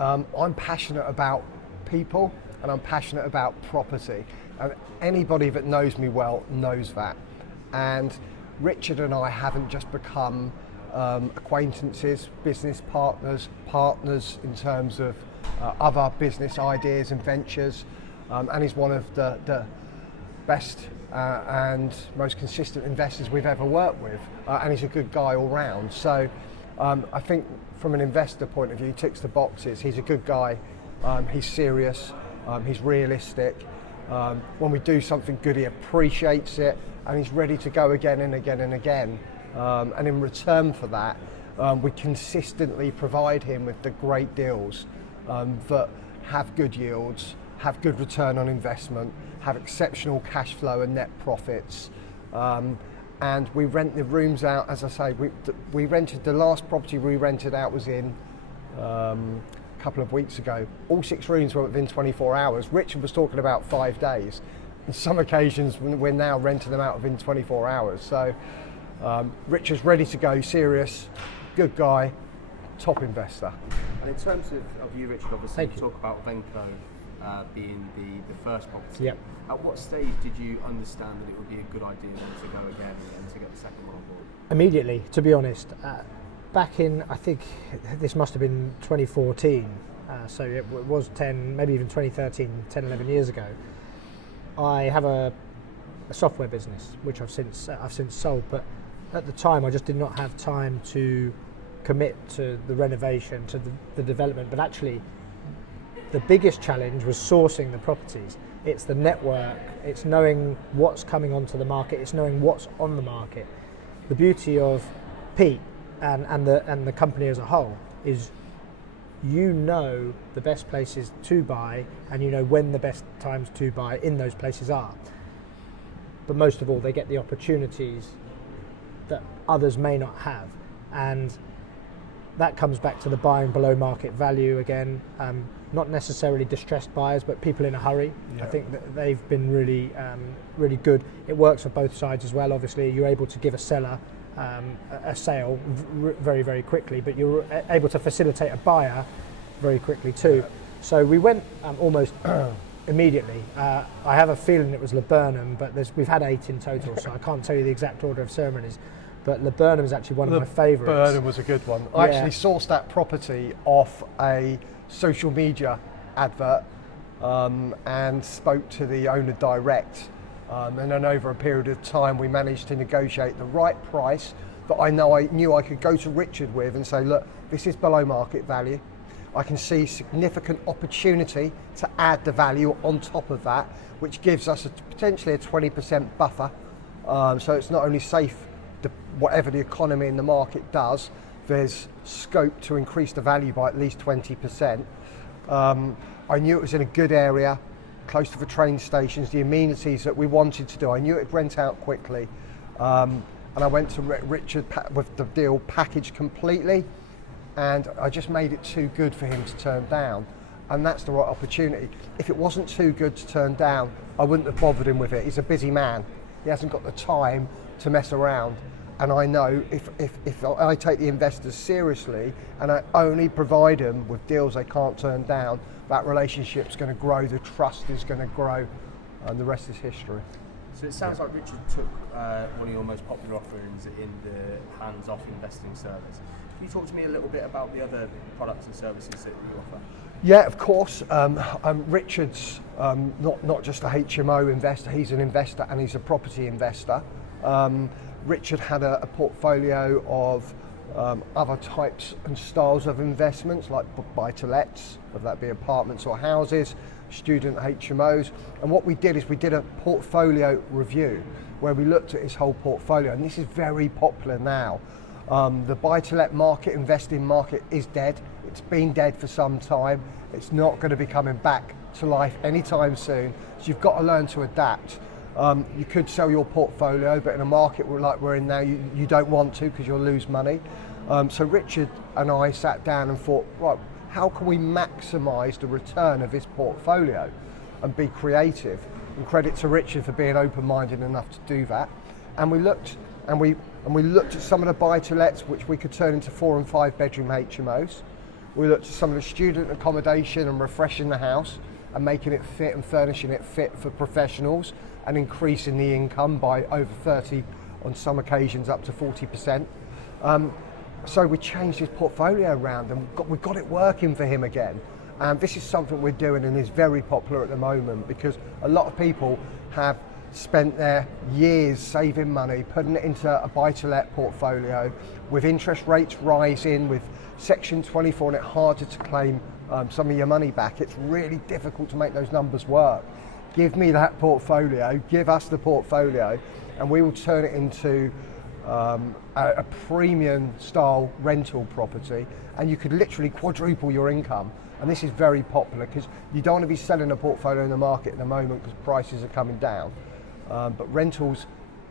I'm passionate about people and I'm passionate about property. And anybody that knows me well knows that. And Richard and I haven't just become acquaintances, business partners in terms of other business ideas and ventures. And he's one of the best and most consistent investors we've ever worked with. And he's a good guy all round. So I think from an investor point of view, he ticks the boxes. He's a good guy, he's serious, he's realistic. When we do something good, he appreciates it and he's ready to go again and again and again. And in return for that, we consistently provide him with the great deals that have good yields, have good return on investment, have exceptional cash flow and net profits. And we rent the rooms out, as I say, we rented, the last property we rented out was in a couple of weeks ago. All 6 rooms were within 24 hours. Richard was talking about 5 days. On some occasions, we're now renting them out within 24 hours. So Richard's ready to go, serious, good guy, top investor. And in terms of you, Richard, obviously you talk about Venco being the first property. Yep. At what stage did you understand that it would be a good idea to go again and to get the second one on board? Immediately, to be honest. Back in, I think this must have been 2014, so it was 10, maybe even 2013, 10, 11 years ago. I have a software business, which I've since sold, but at the time I just did not have time to commit to the renovation, to the development, but actually the biggest challenge was sourcing the properties. It's the network, it's knowing what's coming onto the market, it's knowing what's on the market. The beauty of Pete and the company as a whole is you know the best places to buy and you know when the best times to buy in those places are. But most of all, they get the opportunities that others may not have. And that comes back to the buying below market value again. Not necessarily distressed buyers, but people in a hurry. Yeah. I think that they've been really, really good. It works for both sides as well. Obviously, you're able to give a seller a sale very, very quickly, but you're able to facilitate a buyer very quickly too. Yeah. So we went almost immediately. I have a feeling it was Laburnum, but we've had 8 in total, so I can't tell you the exact order of ceremonies. But Laburnum is actually one of my favourites. Laburnum was a good one. I actually sourced that property off a social media advert and spoke to the owner direct. And then over a period of time, we managed to negotiate the right price that I knew I could go to Richard with and say, look, this is below market value. I can see significant opportunity to add the value on top of that, which gives us potentially a 20% buffer. So it's not only safe, whatever the economy in the market does, there's scope to increase the value by at least 20%. I knew it was in a good area, close to the train stations, the amenities that we wanted to do. I knew it'd rent out quickly. And I went to Richard with the deal packaged completely, and I just made it too good for him to turn down. And that's the right opportunity. If it wasn't too good to turn down, I wouldn't have bothered him with it. He's a busy man. He hasn't got the time to mess around. And I know if I take the investors seriously and I only provide them with deals they can't turn down, that relationship's going to grow, the trust is going to grow, and the rest is history. So it sounds like Richard took one of your most popular offerings in the hands-off investing service. Can you talk to me a little bit about the other products and services that you offer? Yeah, of course. Richard's not just a HMO investor, he's an investor and he's a property investor. Richard had a portfolio of other types and styles of investments like buy-to-lets, whether that be apartments or houses, student HMOs. And what we did is we did a portfolio review where we looked at his whole portfolio, and this is very popular now. The buy-to-let market, investing market is dead. It's been dead for some time. It's not going to be coming back to life anytime soon. So you've got to learn to adapt. You could sell your portfolio, but in a market like we're in now, you don't want to because you'll lose money. So Richard and I sat down and thought, right, how can we maximise the return of this portfolio and be creative? And credit to Richard for being open-minded enough to do that. And we looked at some of the buy-to-lets which we could turn into 4 and 5 bedroom HMOs. We looked at some of the student accommodation and refreshing the house and making it fit and furnishing it fit for professionals and increasing the income by over 30, on some occasions up to 40%. So we changed his portfolio around and we've got it working for him again. And this is something we're doing and is very popular at the moment, because a lot of people have spent their years saving money, putting it into a buy-to-let portfolio, with interest rates rising, with Section 24 and it harder to claim some of your money back. It's really difficult to make those numbers work. Give me that portfolio, give us the portfolio, and we will turn it into a premium style rental property, and you could literally quadruple your income. And this is very popular because you don't want to be selling a portfolio in the market at the moment because prices are coming down. But rentals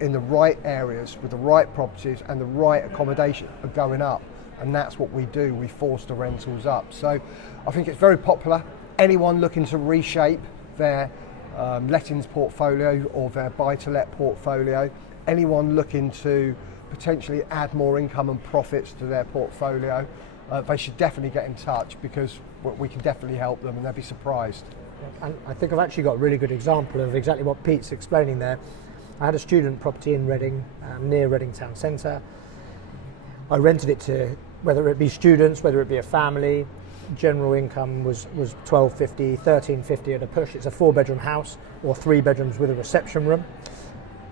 in the right areas with the right properties and the right accommodation are going up, and that's what we do. We force the rentals up. So I think it's very popular. Anyone looking to reshape their lettings portfolio or their buy-to-let portfolio, anyone looking to potentially add more income and profits to their portfolio, they should definitely get in touch, because we can definitely help them and they'll be surprised. And I think I've actually got a really good example of exactly what Pete's explaining there. I had a student property in Reading, near Reading Town Centre. I rented it to, whether it be students, whether it be a family. General income was $1,250, $1,350 at a push. It's a 4-bedroom house, or 3 bedrooms with a reception room.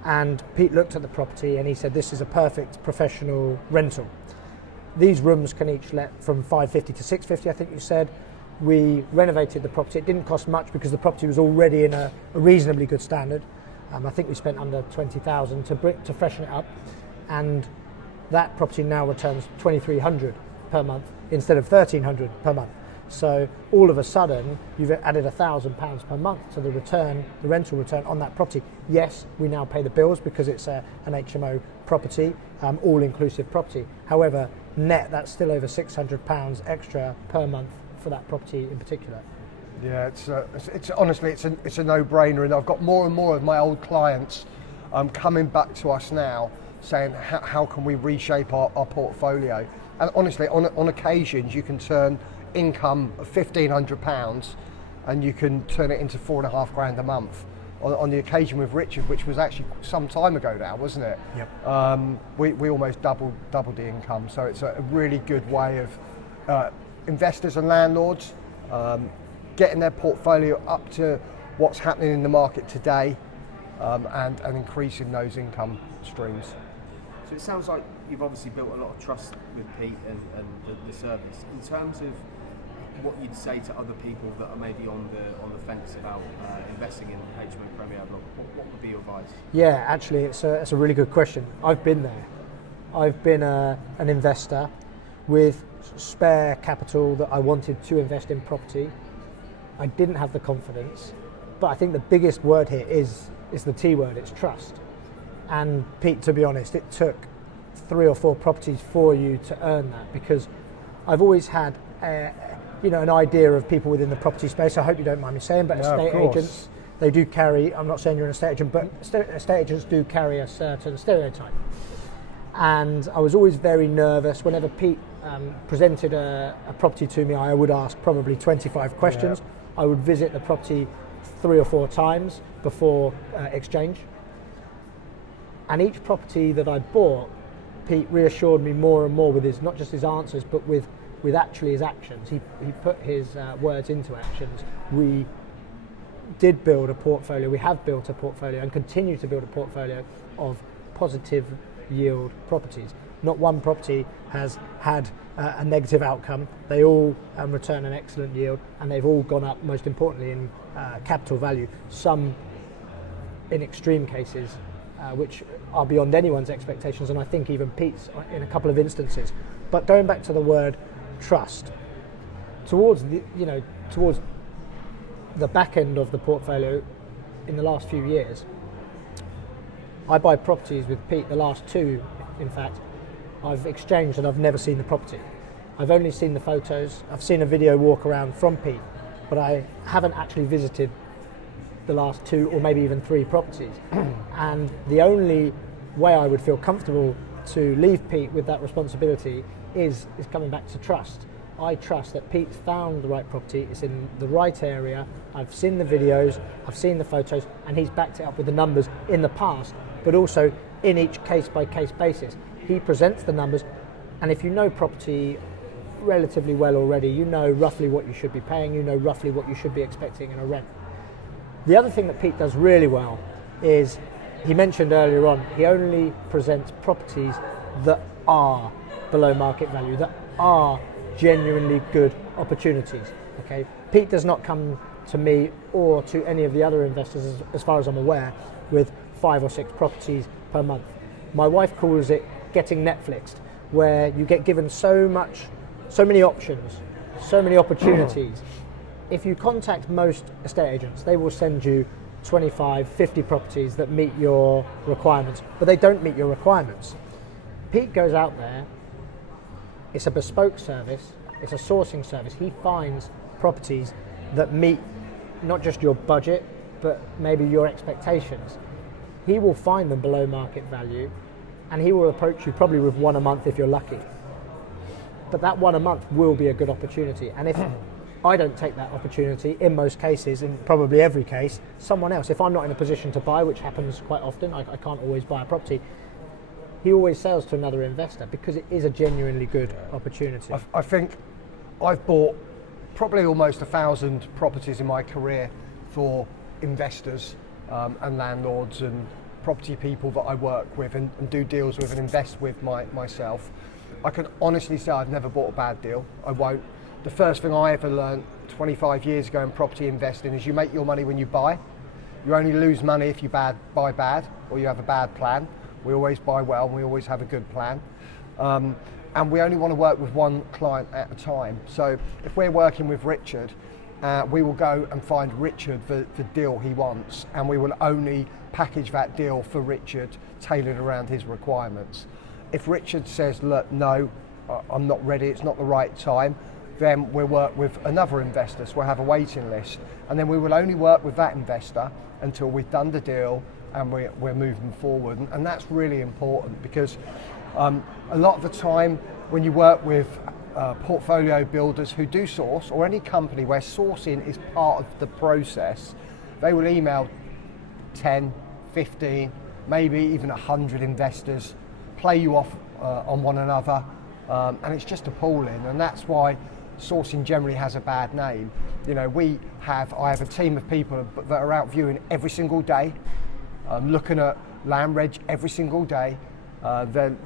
And Pete looked at the property and he said, this is a perfect professional rental. These rooms can each let from $550 to $650, I think you said. We renovated the property. It didn't cost much because the property was already in a reasonably good standard. I think we spent under $20,000 to freshen it up, and that property now returns $2,300 per month instead of $1,300 per month. So all of a sudden, you've added £1,000 per month to the rental return on that property. Yes, we now pay the bills because it's an HMO property, all-inclusive property. However, net, that's still over £600 extra per month for that property in particular. Yeah, it's honestly, it's a no-brainer, and I've got more and more of my old clients coming back to us now saying, how can we reshape our portfolio? And honestly, on occasions, you can turn income of £1,500 and you can turn it into $4,500 a month. On the occasion with Richard, which was actually some time ago now, wasn't it? Yep. We almost doubled the income. So it's a really good way of investors and landlords getting their portfolio up to what's happening in the market today, and increasing those income streams. So it sounds like you've obviously built a lot of trust with Pete and the service. In terms of what you'd say to other people that are maybe on the fence about investing in HMO Premier, what would be your advice? Yeah, actually, it's a really good question. I've been there. I've been an investor with spare capital that I wanted to invest in property. I didn't have the confidence, but I think the biggest word here is the T word. It's trust. And Pete, to be honest, it took 3 or 4 properties for you to earn that, because I've always had an idea of people within the property space. I hope you don't mind me saying, but estate agents, they do carry, I'm not saying you're an estate agent, but estate agents do carry a certain stereotype. And I was always very nervous. Whenever Pete presented a property to me, I would ask probably 25 questions. Yeah. I would visit the property 3 or 4 times before exchange. And each property that I bought, Pete reassured me more and more with his, not just his answers, but with actually his actions. He put his words into actions. We did build a portfolio, we have built a portfolio and continue to build a portfolio of positive yield properties. Not one property has had a negative outcome. They all return an excellent yield, and they've all gone up, most importantly, in capital value. Some in extreme cases, which are beyond anyone's expectations, and I think even Pete's in a couple of instances. But going back to the word trust, towards the back end of the portfolio in the last few years, I buy properties with Pete. The last 2, in fact, I've exchanged and I've never seen the property. I've only seen the photos. I've seen a video walk around from Pete, but I haven't actually visited the last 2 or maybe even 3 properties. And the only way I would feel comfortable to leave Pete with that responsibility is coming back to trust I trust that Pete's found the right property, it's in the right area, I've seen the videos, I've seen the photos, and he's backed it up with the numbers in the past, but also in each case-by-case basis. He presents the numbers, and if you know property relatively well already, you know roughly what you should be paying, you know roughly what you should be expecting in a rent. The other thing that Pete does really well is, he mentioned earlier on, he only presents properties that are below market value, that are genuinely good opportunities. Okay, Pete does not come to me or to any of the other investors, as far as I'm aware, with 5 or 6 properties per month. My wife calls it getting Netflixed, where you get given so many options, so many opportunities. If you contact most estate agents, they will send you 25, 50 properties that meet your requirements, but they don't meet your requirements. Pete goes out there, it's a bespoke service, it's a sourcing service. He finds properties that meet not just your budget, but maybe your expectations. He will find them below market value, and he will approach you probably with 1 a month if you're lucky. But that 1 a month will be a good opportunity. And if I don't take that opportunity, in most cases, in probably every case, someone else, if I'm not in a position to buy, which happens quite often, I can't always buy a property, he always sells to another investor because it is a genuinely good opportunity. I think I've bought probably almost 1,000 properties in my career for investors and landlords and property people that I work with and do deals with and invest with myself. I can honestly say I've never bought a bad deal. I won't. The first thing I ever learned 25 years ago in property investing is you make your money when you buy. You only lose money if you buy bad or you have a bad plan. We always buy well and we always have a good plan. And we only want to work with one client at a time. So if we're working with Richard, we will go and find Richard the deal he wants, and we will only package that deal for Richard, tailored around his requirements. If Richard says, look, no, I'm not ready, it's not the right time, then we'll work with another investor, so we'll have a waiting list. And then we will only work with that investor until we've done the deal and we're moving forward. And that's really important because a lot of the time when you work with portfolio builders who do source, or any company where sourcing is part of the process, they will email 10, 15, maybe even 100 investors, play you off on one another, and it's just appalling. And that's why sourcing generally has a bad name. You know, I have a team of people that are out viewing every single day, looking at land reg every single day. They're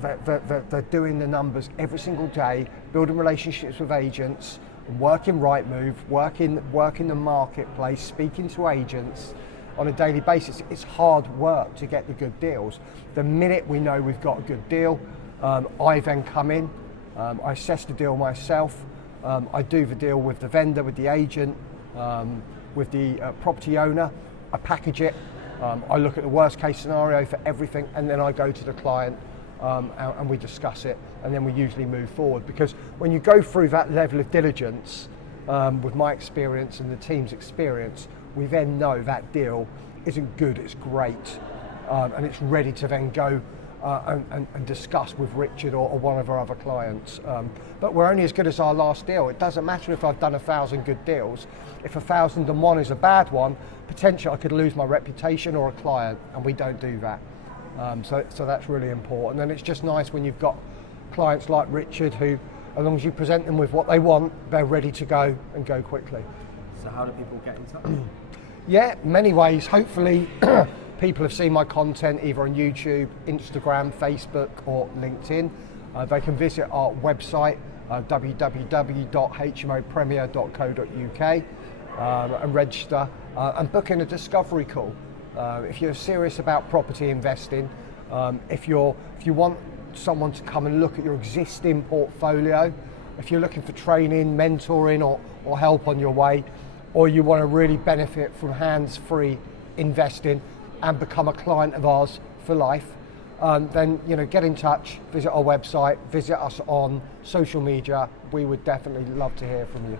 doing the numbers every single day, building relationships with agents, working Rightmove, working the marketplace, speaking to agents on a daily basis. It's hard work to get the good deals. The minute we know we've got a good deal, I then come in, I assess the deal myself, I do the deal with the vendor, with the agent, with the property owner, I package it, I look at the worst case scenario for everything, and then I go to the client and we discuss it, and then we usually move forward. Because when you go through that level of diligence, with my experience and the team's experience, we then know that deal isn't good, it's great, and it's ready to then go and discuss with Richard or one of our other clients. But we're only as good as our last deal. It doesn't matter if I've done 1,000 good deals. If 1,001 is a bad one, potentially I could lose my reputation or a client, and we don't do that. So that's really important. And it's just nice when you've got clients like Richard who, as long as you present them with what they want, they're ready to go and go quickly. So how do people get in touch? Yeah, many ways. Hopefully people have seen my content either on YouTube, Instagram, Facebook or LinkedIn. They can visit our website, www.hmopremier.co.uk, and register and book in a discovery call. If you're serious about property investing, if you want someone to come and look at your existing portfolio, if you're looking for training, mentoring or help on your way, or you want to really benefit from hands-free investing and become a client of ours for life, then get in touch, visit our website, visit us on social media. We would definitely love to hear from you.